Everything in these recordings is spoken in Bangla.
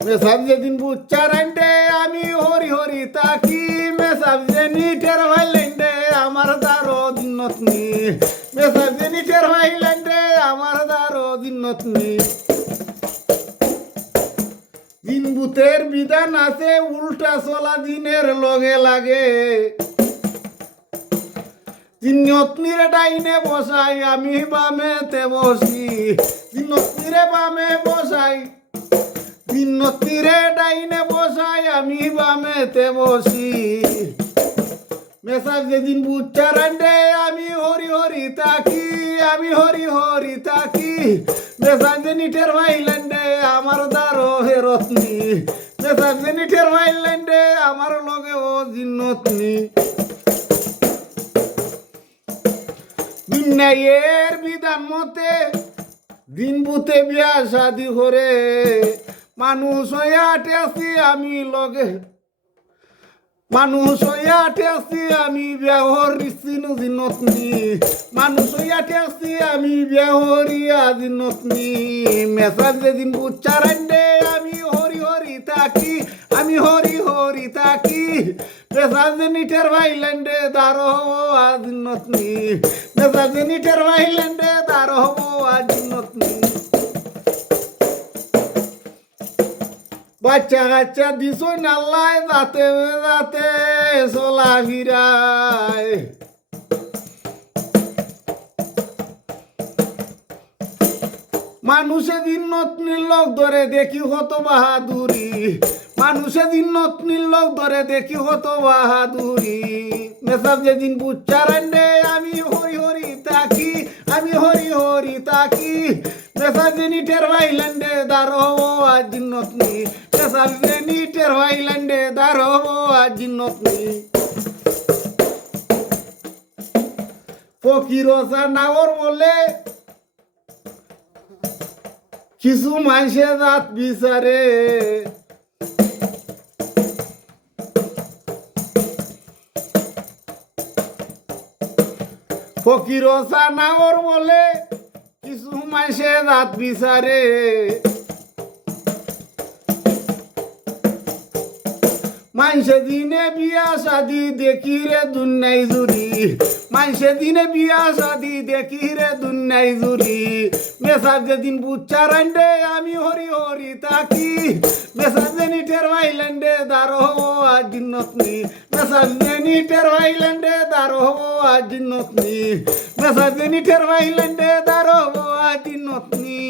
মেসাব যেদিন বুচ্চারাইন্ডে আমি হরি হরি তাকি মেসাব যে নিটের ভাইলেন্ডে আমার দারো দিনতনি মেসাব যে নিটের ভাইলেন্ডে আমার দারো দিনতনি দিন বুতের বিধান আছে উল্টা চলা দিনের লগে লাগে দিনতনিরে ডাইনে বসাই আমি বামেতে বসি দিনতনিরে বামে বসাই দিনতনিরে ডাইনে বসাই আমি বামেতে বসি মেসাব যেদিন বুচ্চারান্ডে আমি হরি হরি তাকি আমি হরি হরি তাকি মেসাব যে নিটের ভাইল্যান্ডে আমার দারো হেরতনি মেসাব যে নিটের ভাইল্যান্ডে আমার লগে ও জিন্নতনি দুনিয়ার বিধান মতে দিন বুতে বিয়া শাদি করে মানুষ হইয়া টেসি আমি লগে মানুষ হইয়া টেসি আমি বিয়াহর রিসিনু দিনতনি মানুষ হইয়া টেসি আমি বিয়াহরিয়া দিনতনি মেসাজ যেদিন বুচ্চারান্ডে আমি হরি হরি তাকি আমি হরি হরি তাকি মেসাজ যে নিটের ভাইল্যান্ডে দারো হবো দিনতনি মেসাজ যে নিটের ভাইল্যান্ডে দারো হবো দিনতনি বাচ্চা কাচ্চা দিস নাল্লাই যাতে যাতে চলা ফিরায় মানুষে দিন নতনির লোক ধরে দেখি হতো বাহাদুরি মানুষে দিন নতনির লোক ধরে দেখি হতো বাহাদুরি মেসাব যেদিন বুচ্চারান্ডে আমি হরি হরি তাকি আমি হরি হরি তাকি মেসাব যে নিটের ভাইল্যান্ডে দারো হবো আজ জিন্নতনি মেসাব যে নিটের ভাইল্যান্ডে দারো হবো আজ জিন্নতনি ফকিরসা নাওর বলে কিছু মানুষে জাত বিচারে ফকিরসা নাওর বলে কিছু মানুষে জাত বিচারে মানুষে দিনে বিয়া শাদি দেখি রে দুনিয়ায় জুড়ি মানুষে দিনে বিয়া শাদি দেখি রে দুনিয়ায় জুড়ি মেসাব যেদিন বুচ্চারান্ডে আমি হরি হরি তাকি মেসাব যে নিটের ভাইল্যান্ডে দারো হবো আজ জিন্নতনি মেসাব যে নিটের ভাইল্যান্ডে দারো হবো আজ জিন্নতনি মেসাব যে নিটের ভাইল্যান্ডে দারো হবো আজ জিন্নতনি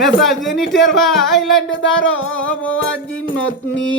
মেসাব যে নিটের ভাইল্যান্ডে দারো হবো আজ জিন্নতনি